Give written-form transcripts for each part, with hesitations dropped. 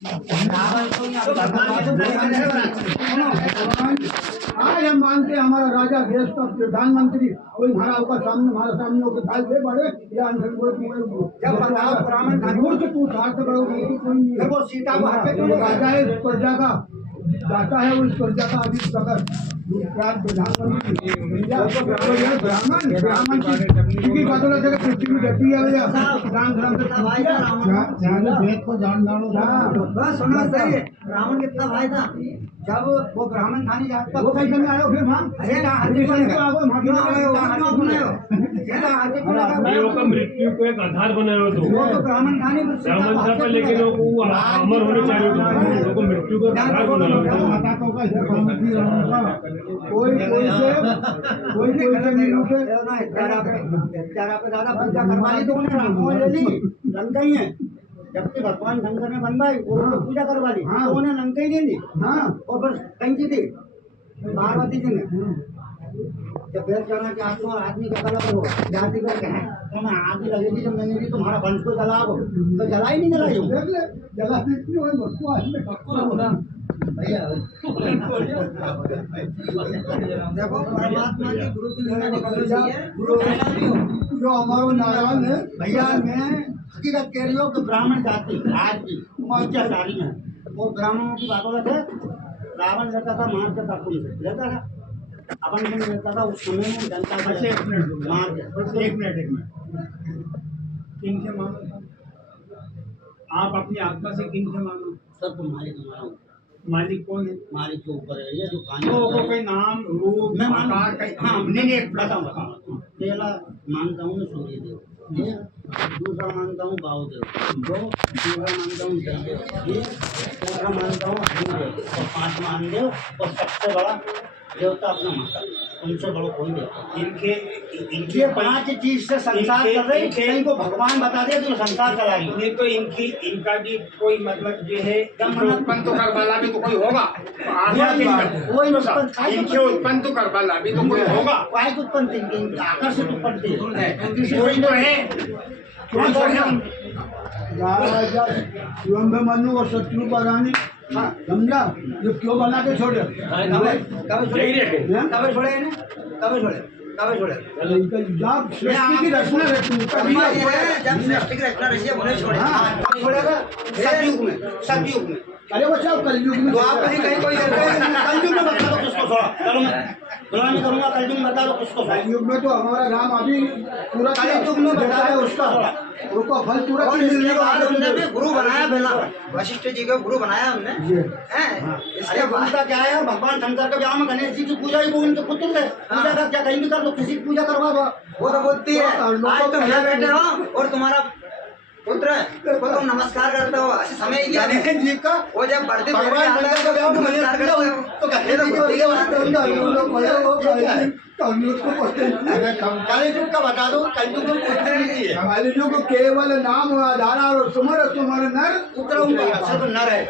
हाँ, हम मानते हैं हमारा राजा देश का प्रधानमंत्री कोई हमारा होगा सामने हमारे सामने होकर दाल दे बड़े या जब बताओ ब्राह्मण से तू उठार से बड़ो वो सीता को हाथ पे राजा है इस प्रजा का जाता है वो इस प्रजा का अभी प्रकट प्रधानमंत्री ब्राह्मण ब्राह्मण की बदौलत है पृथ्वी में गति है राम धर्म से वेद को जान जानो सुना सही है। ब्राह्मण कितना भाई था जब वो ब्राह्मण खाने जाता वो कैसे में आयो फिर वहाँ मृत्यु को एक आधार बनाया तो वो तो ब्राह्मण खाने ब्राह्मण था पर लेकिन वो अमर होने चाहिए तो मृत्यु को आधार बनाया कोई से नहीं उठे दादा पूजा करवा ली तो उन्हें रामों ले ली लंका ही है जबकि भगवान शंकर ने बनवाई और पूजा करवा ली तो उन्हें लंका ही ले ली और फिर कंची थी पार्वती जी ने जब वेद करना कि आप तो आदमी का कलर हो जाति करके हैं तो मैं आग लगेगी जब मैंने तुम्हारा वंश को जलाओ तो जला ही नहीं जलाई जला भैया देखो परमात्मा के गुरु की गुरु जो हमारा नारायण है भैया मैं हकीकत कह रही हूँ कि ब्राह्मण जाति आज की अत्याचारी है वो ब्राह्मणों की बात है। रावण रहता था मार के तक रहता था अपन में रहता था उस समय में जनता का मार के एक मिनट किन से मानो आप अपनी आत्मा से किन से मानो सब तुम्हारे तुम्हारा मालिक कौन है मालिक के ऊपर है ये जो कोई नाम रूप मैं आकार हाँ नहीं बताऊँ पहला मानता हूँ मैं सूर्य देव दूसरा मानता हूँ बाहुदेव दूसरा मानता हूँ जलदेव तीसरा मानता हूँ अग्निदेव और पांच महादेव और सबसे बड़ा देवता अपना माता उनसे बड़ा कोई देवता इनके पांच चीज से संसार कर रहे हैं को भगवान बता दे तो संसार चलाएगी नहीं तो इनका भी कोई मतलब जो है उत्पन्न तो कर वाला भी तो कोई होगा इनके उत्पन्न तो कर वाला भी तो कोई होगा उत्पन्न आकर्षित उत्पन्न कोई तो है मनु और शत्रु का रानी समझा जो क्यों बना के छोड़े सतयुग में अरे वो सब कलयुग में कलयुग में बता दो किसको छोड़ा चलो मैं गुलामी करूंगा कलयुग में बता दो किसको कलयुग में तो हमारा राम अभी पूरा कलयुग में बता दो उसका उसको फल पूरा हमने गुरु बनाया बिना वशिष्ठ जी को गुरु बनाया हमने इसके बाद का क्या है भगवान शंकर के ब्याह में गणेश जी की पूजा ही वो उनके पुत्र थे पूजा का क्या कहीं भी कर लो किसी की पूजा करवा दो वो तो बोलती है आज तुम यहाँ बैठे हो और तुम्हारा पुत्र को तुम नमस्कार करते हो समय जी का वो जब बढ़ती नमस्कार करते हो तो कलयुग का बता दो कलयुग कलयुग केवल नाम आधार और सुमर सुमर नर पुत्र नर है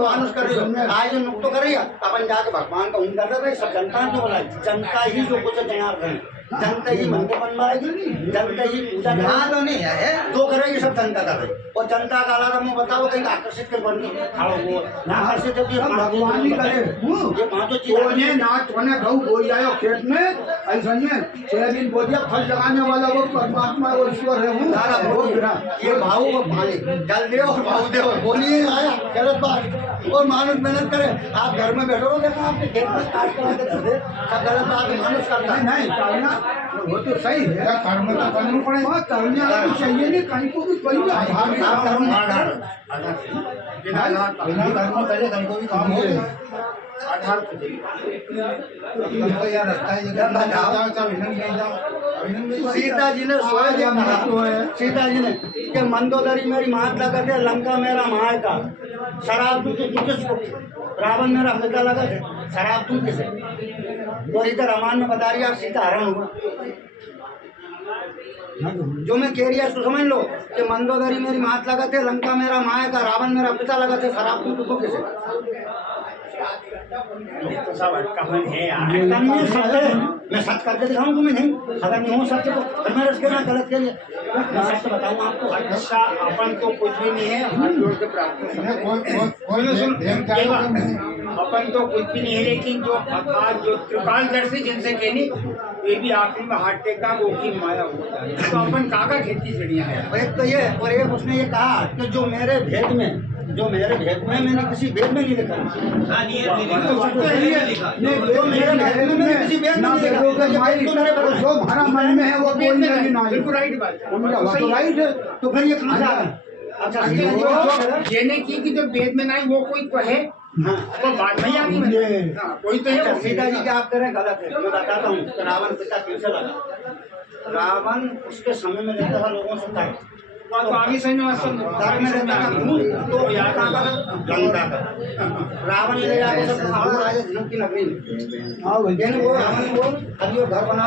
मानुष कर आज नुक तो करेगा अपन जाके भगवान का उन करता था सब जनता जो बोला जनता ही जो कुछ तैयार है जनता ही मंदिर बनवाएगी जनता ही पूजा तो नहीं है जो करेगी सब जनता कर रही और जनता का अलावा मैं बताओ कहीं आकर्षित कर बन आकर्षित भगवान ही करे ये पांचों चीजें नाच होने गऊ बोल जाए खेत में ऐसा नहीं है सोयाबीन बोलिया फल लगाने वाला वो परमात्मा वो ईश्वर है ये भाव वो भाई जल दे और भाव दे बोलिए आया गलत बात और मानुष मेहनत करे आप घर में बैठो देखो आपके खेत में काट करा के दे गलत बात मानुष करता है नहीं करना वो तो सही है कर्म तो करना पड़ेगा करने वाला तो चाहिए नहीं कहीं को भी कोई सीता जी ने सीता जी ने कि मंदोदरी मेरी मात लगा थे लंका मेरा माय का शराब तू किसको रावण मेरा पिता लगा थे शराब तू किसे और इधर रामायण में बता रही आप सीता हरण हुआ जो मैं कह रही है उसको समझ लो कि मंदोदरी मेरी मात लगा थे लंका मेरा माय का रावण मेरा पिता लगा थे शराब तू किसे तो सब अटकापन है यार। अटका नहीं है, सच है। मैं सच करके दिखाऊं तुम्हें? नहीं, अगर नहीं हो सच तो फिर मैं इसके ना गलत करिए। मैं सच बताऊं आपको। अच्छा, अपन तो कुछ भी नहीं है, हाथ जोड़ के प्रार्थना। अपन तो कुछ भी नहीं है, लेकिन जो अकाल जो त्रिकालदर्शी जिनसे कहनी, ये भी आखिरी में हाथ टेका वो की माया होता है। तो अपन काका खेती चिड़िया है। एक तो ये, और एक उसने ये कहा कि जो मेरे भेद में मैंने किसी वेद में नहीं लिखा। जो मेरे भेद में मैंने किसी वेद में नहीं लिखा। जो हमारा मन में है वो वेद में नहीं। बिल्कुल राइट बात है, राइट है। तो फिर ये कहाँ से आ गया? अच्छा, कहने की कि जो वेद में नहीं वो कोई तो है। हाँ, तो बात नहीं आ रही। कोई तो है। सीता जी क्या आप करें? गलत है। मैं बताता हूँ। रावण पिता कैसे लगा? रावण उसके समय में रहता था लोगों से था, तो आगे सही में धर्म में रहता था। तो यहाँ का लंका का रावण ले जाके सब राजा जनक की नगरी में, वो रावण को अभी घर बना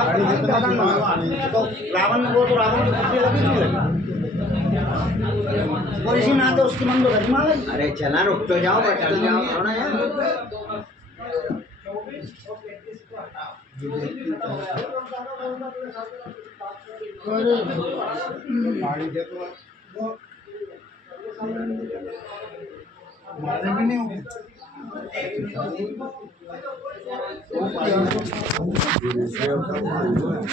तो रावण को तो रावण की खुशी लगी नहीं लगी। और इसी नाते उसकी मन तो गरिमा लगी। अरे चला रुक तो जाओ, बट तो जाओ थोड़ा यार।